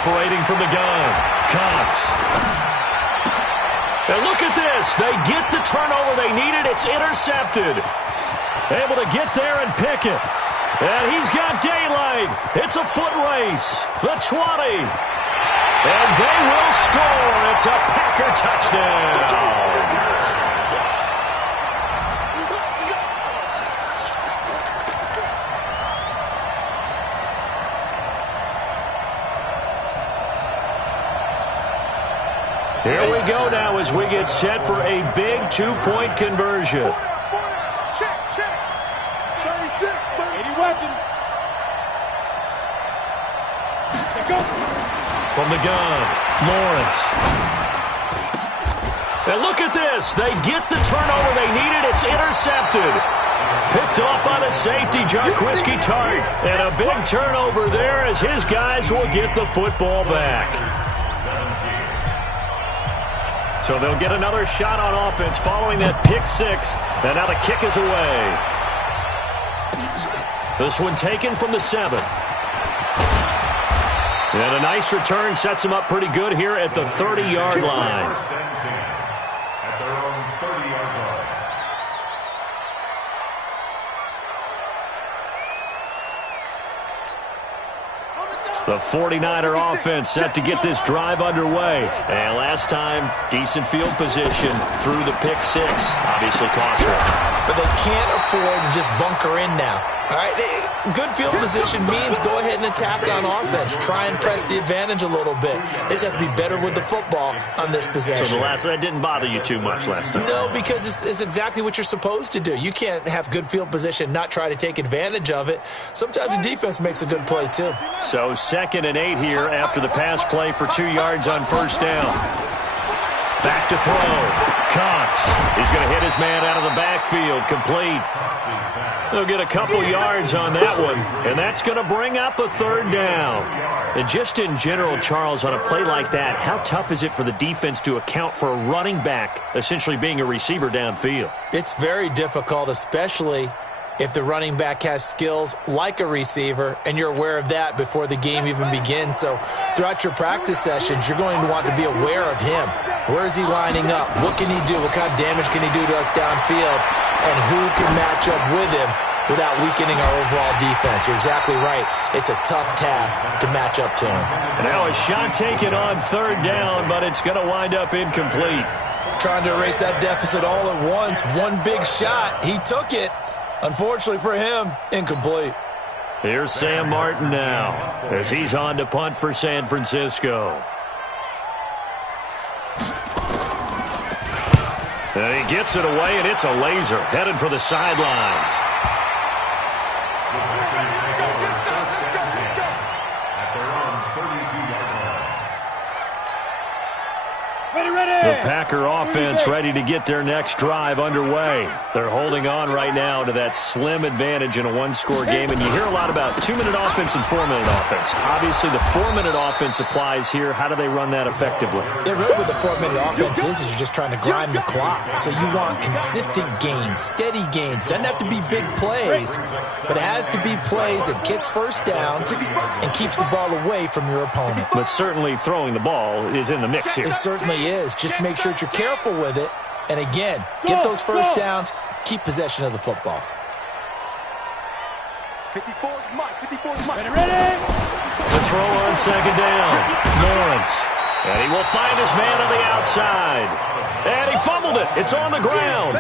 Operating from the gun, Cox. And look at this. They get the turnover they needed. It's intercepted. Able to get there and pick it. And he's got daylight. It's a foot race. The 20. And they will score. It's a Packer touchdown. Here we go now as we get set for a big 2-point conversion. Check, check. 36, 30. 80 weapons. From the gun, Lawrence. And look at this. They get the turnover they needed. It's intercepted. Picked off by the safety, Jarquiski Tart. And a big turnover there as his guys will get the football back. So they'll get another shot on offense following that pick 6. And now the kick is away. This one taken from the 7. And a nice return sets him up pretty good here at the 30-yard line. At their own 30-yard line. The 49er offense set to get this drive underway. And last time, decent field position through the pick 6. Obviously cost them. But they can't afford to just bunker in now. All right, good field position means go ahead and attack on offense. Try and press the advantage a little bit. They just have to be better with the football on this possession. So that didn't bother you too much last time? No, because it's exactly what you're supposed to do. You can't have good field position, not try to take advantage of it. Sometimes the defense makes a good play, too. So 2nd and 8 here after the pass play for 2 yards on 1st down. Back to throw. Cox. He's going to hit his man out of the backfield. Complete. They'll get a couple yards on that one, and that's going to bring up a 3rd down. And just in general, Charles, on a play like that, how tough is it for the defense to account for a running back essentially being a receiver downfield? It's very difficult, especially if the running back has skills like a receiver, and you're aware of that before the game even begins. So throughout your practice sessions, you're going to want to be aware of him. Where is he lining up? What can he do? What kind of damage can he do to us downfield? And who can match up with him without weakening our overall defense? You're exactly right. It's a tough task to match up to him. Now a shot taken on 3rd down, but it's going to wind up incomplete. Trying to erase that deficit all at once. One big shot. He took it. Unfortunately for him, incomplete. Here's Sam Martin now as he's on to punt for San Francisco. And he gets it away, and it's a laser headed for the sidelines. The Packer offense ready to get their next drive underway. They're holding on right now to that slim advantage in a one-score game, and you hear a lot about 2-minute offense and 4-minute offense. Obviously, the 4-minute offense applies here. How do they run that effectively? Yeah, really what the 4-minute offense is you're just trying to grind the clock. So you want consistent gains, steady gains. Doesn't have to be big plays, but it has to be plays that gets first downs and keeps the ball away from your opponent. But certainly throwing the ball is in the mix here. It certainly is. Just make sure that you're careful with it. And again, get those first downs, keep possession of the football. 54's Mike. 54's Mike. Ready? The throw on second down. Lawrence. And he will find his man on the outside. And he fumbled it. It's on the ground.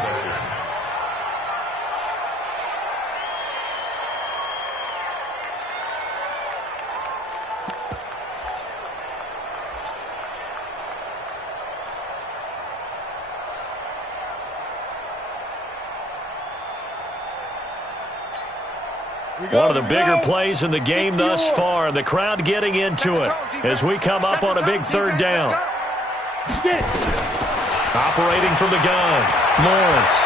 One of the bigger plays in the game thus far, and the crowd getting into it as we come up on a big third down. Operating from the gun, Lawrence.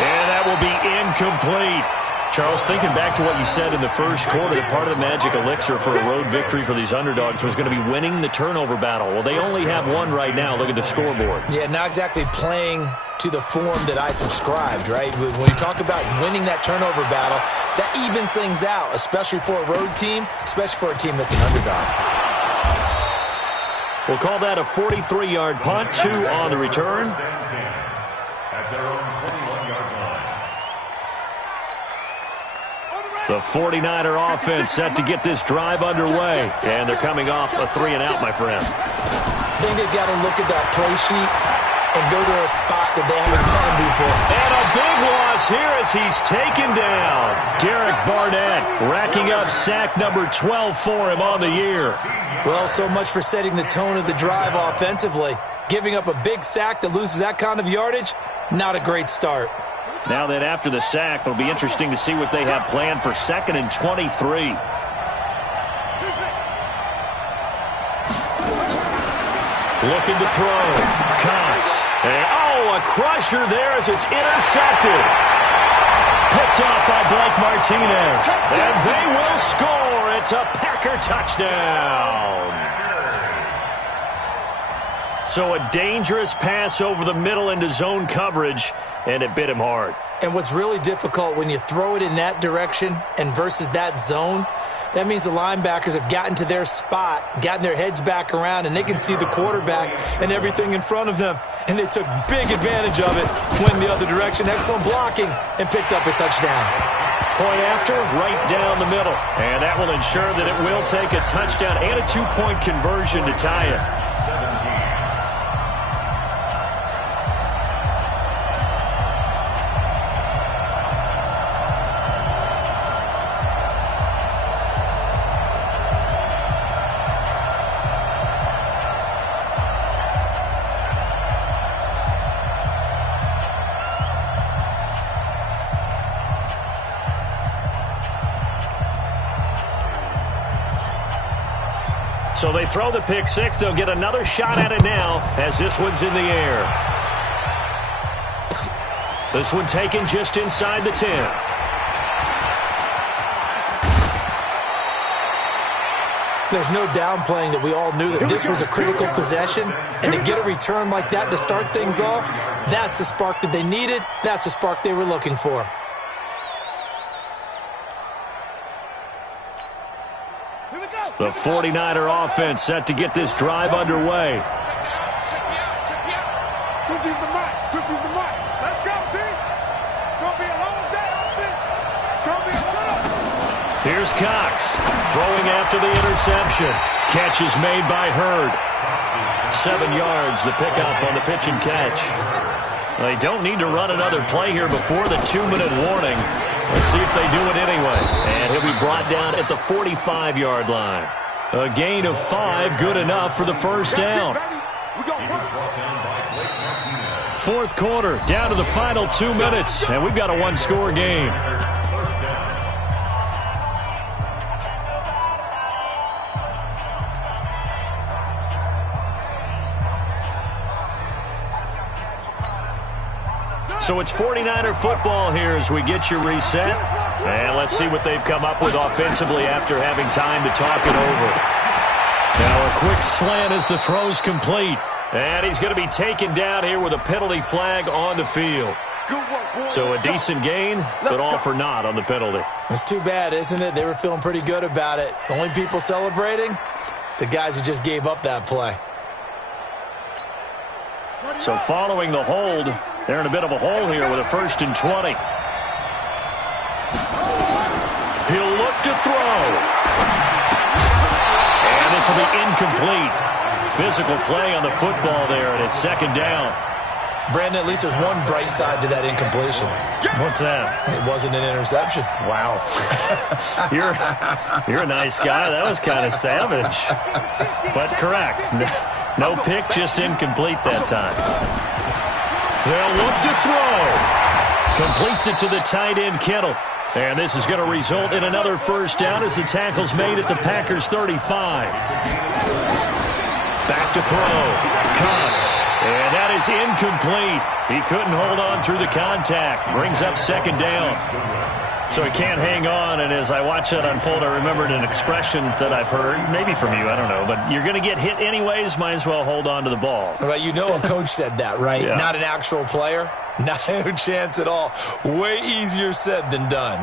And that will be incomplete. Charles, thinking back to what you said in the first quarter, that part of the magic elixir for a road victory for these underdogs was going to be winning the turnover battle. Well, they only have one right now. Look at the scoreboard. Yeah, not exactly playing to the form that I subscribed, right? When you talk about winning that turnover battle, that evens things out, especially for a road team, especially for a team that's an underdog. We'll call that a 43-yard punt, 2 on the return. At their own 21-yard line. The 49er offense set to get this drive underway. And they're coming off a 3-and-out, my friend. I think they've got to look at that play sheet and go to a spot that they haven't planned before. And a big loss here as he's taken down. Derek Barnett racking up sack number 12 for him on the year. Well, so much for setting the tone of the drive offensively. Giving up a big sack that loses that kind of yardage, not a great start. Now that after the sack, it'll be interesting to see what they have planned for 2nd and 23. Looking to throw. Cox. And, a crusher there as it's intercepted. Picked off by Blake Martinez. And they will score. It's a Packer touchdown. So a dangerous pass over the middle into zone coverage, and it bit him hard. And what's really difficult when you throw it in that direction and versus that zone, that means the linebackers have gotten to their spot, gotten their heads back around, and they can see the quarterback and everything in front of them. And they took big advantage of it, went the other direction, excellent blocking, and picked up a touchdown. Point after, right down the middle. And that will ensure that it will take a touchdown and a 2-point conversion to tie it. So they throw the pick six. They'll get another shot at it now as this one's in the air. This one taken just inside the 10. There's no downplaying that we all knew that this was a critical possession, and to get a return like that to start things off, that's the spark that they needed. That's the spark they were looking for. The 49er offense set to get this drive underway. Check me out. 50's the mic. 50's the mic. Let's go, D. It's going to be a long day, offense. It's going to be a run. Here's Cox throwing after the interception. Catch is made by Hurd. 7 yards, the pickup on the pitch and catch. They don't need to run another play here before the 2-minute warning. Let's see if they do it anyway. And he'll be brought down at the 45-yard line. A gain of 5, good enough for the first down. Fourth quarter, down to the final 2 minutes, and we've got a 1-score game. So it's 49er football here as we get you reset. And let's see what they've come up with offensively after having time to talk it over. Now a quick slant as the throw's complete. And he's going to be taken down here with a penalty flag on the field. So a decent gain, but all for naught on the penalty. It's too bad, isn't it? They were feeling pretty good about it. The only people celebrating, the guys who just gave up that play. So following the hold, they're in a bit of a hole here with a 1st and 20. He'll look to throw. And this will be incomplete. Physical play on the football there, and it's 2nd down. Brandon, at least there's one bright side to that incompletion. What's that? It wasn't an interception. Wow. You're a nice guy. That was kind of savage. But correct. No pick, just incomplete that time. They'll look to throw. Completes it to the tight end, Kittle. And this is going to result in another 1st down as the tackle's made at the Packers 35. Back to throw. Cox. And that is incomplete. He couldn't hold on through the contact. Brings up 2nd down. So he can't hang on, and as I watch that unfold, I remembered an expression that I've heard, maybe from you, I don't know, but you're going to get hit anyways, might as well hold on to the ball. Well, you know a coach said that, right? Yeah. Not an actual player. No chance at all. Way easier said than done.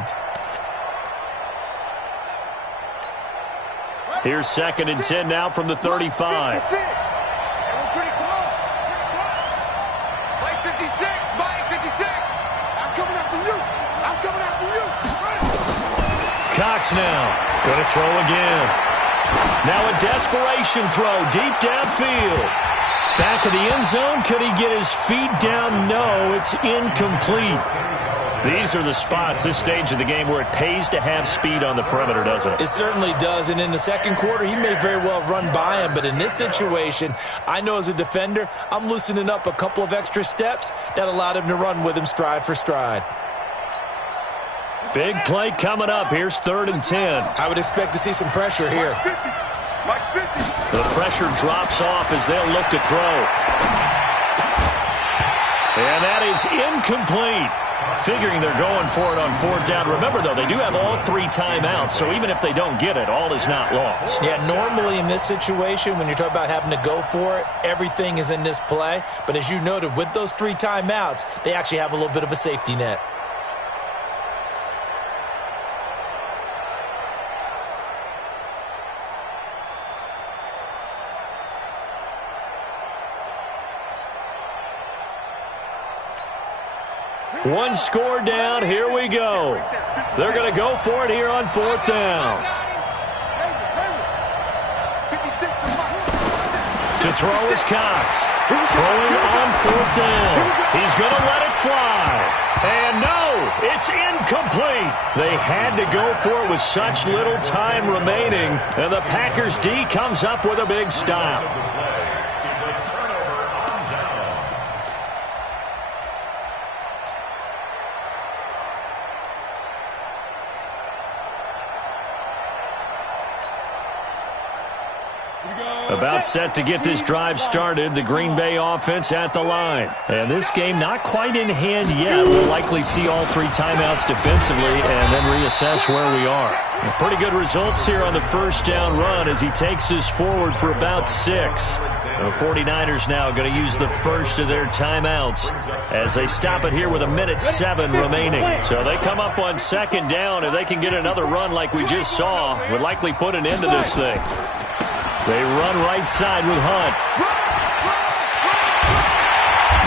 Here's 2nd and 10 now from the 35. Cox now going to throw again. Now a desperation throw deep downfield. Back of the end zone. Could he get his feet down? No, it's incomplete. These are the spots, this stage of the game, where it pays to have speed on the perimeter, doesn't it? It certainly does, and in the 2nd quarter, he may very well run by him, but in this situation, I know as a defender, I'm loosening up a couple of extra steps that allowed him to run with him stride for stride. Big play coming up. Here's 3rd and 10. I would expect to see some pressure here. The pressure drops off as they'll look to throw. And that is incomplete. Figuring they're going for it on 4th down. Remember, though, they do have all 3 timeouts, so even if they don't get it, all is not lost. Yeah, normally in this situation, when you're talking about having to go for it, everything is in this play. But as you noted, with those 3 timeouts, they actually have a little bit of a safety net. One score down. Here we go. They're going to go for it here on 4th down. To throw is Cox. Throwing on 4th down. He's going to let it fly. And no, it's incomplete. They had to go for it with such little time remaining. And the Packers D comes up with a big stop. About set to get this drive started, the Green Bay offense at the line. And this game not quite in hand yet. We'll likely see all 3 timeouts defensively and then reassess where we are. Pretty good results here on the 1st down run as he takes us forward for about 6. The 49ers now going to use the first of their timeouts as they stop it here with 1:07 remaining. So they come up on 2nd down. If they can get another run like we just saw, would likely put an end to this thing. They run right side with Hunt.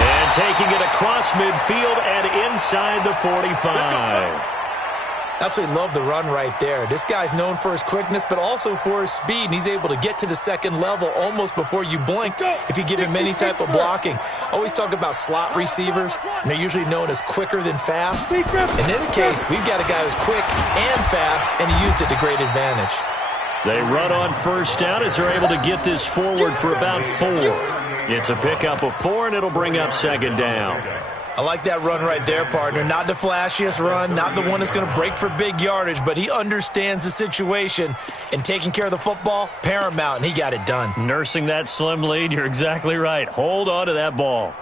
And taking it across midfield and inside the 45. Absolutely love the run right there. This guy's known for his quickness, but also for his speed, and he's able to get to the 2nd level almost before you blink if you give him any type of blocking. Always talk about slot receivers, and they're usually known as quicker than fast. In this case, we've got a guy who's quick and fast, and he used it to great advantage. They run on 1st down as they're able to get this forward for about 4. It's a pickup of 4, and it'll bring up 2nd down. I like that run right there, partner. Not the flashiest run, not the one that's going to break for big yardage, but he understands the situation, and taking care of the football, paramount, and he got it done. Nursing that slim lead, you're exactly right. Hold on to that ball.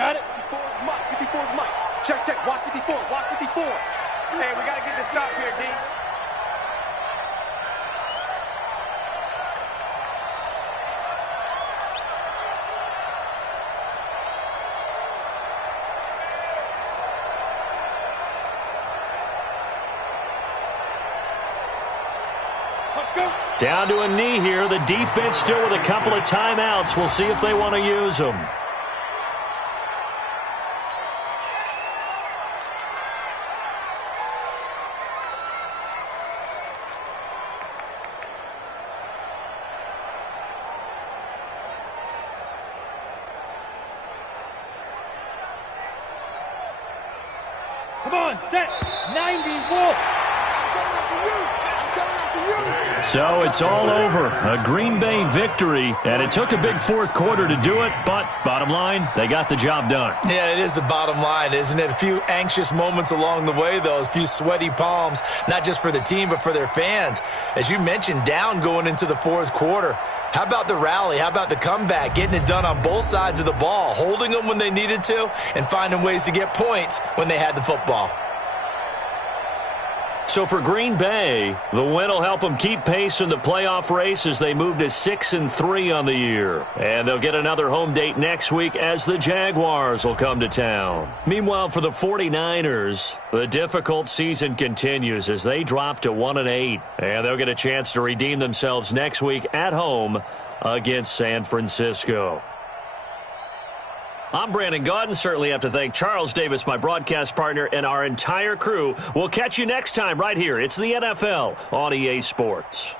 Got it. 54 is Mike. 54 is Mike. Check, check. Watch 54. Watch 54. Hey, we got to get this stop here, D. Down to a knee here. The defense still with a couple of timeouts. We'll see if they want to use them. Come on, set. 90, Wolf. So it's all over. A Green Bay victory, and it took a big fourth quarter to do it, but bottom line, they got the job done. Yeah, it is the bottom line, isn't it? A few anxious moments along the way, though, a few sweaty palms, not just for the team, but for their fans. As you mentioned, down going into the fourth quarter. How about the rally? How about the comeback? Getting it done on both sides of the ball, holding them when they needed to, and finding ways to get points when they had the football. So for Green Bay, the win will help them keep pace in the playoff race as they move to 6-3 on the year. And they'll get another home date next week as the Jaguars will come to town. Meanwhile, for the 49ers, the difficult season continues as they drop to 1-8. And they'll get a chance to redeem themselves next week at home against San Francisco. I'm Brandon Gaudin. Certainly have to thank Charles Davis, my broadcast partner, and our entire crew. We'll catch you next time right here. It's the NFL on EA Sports.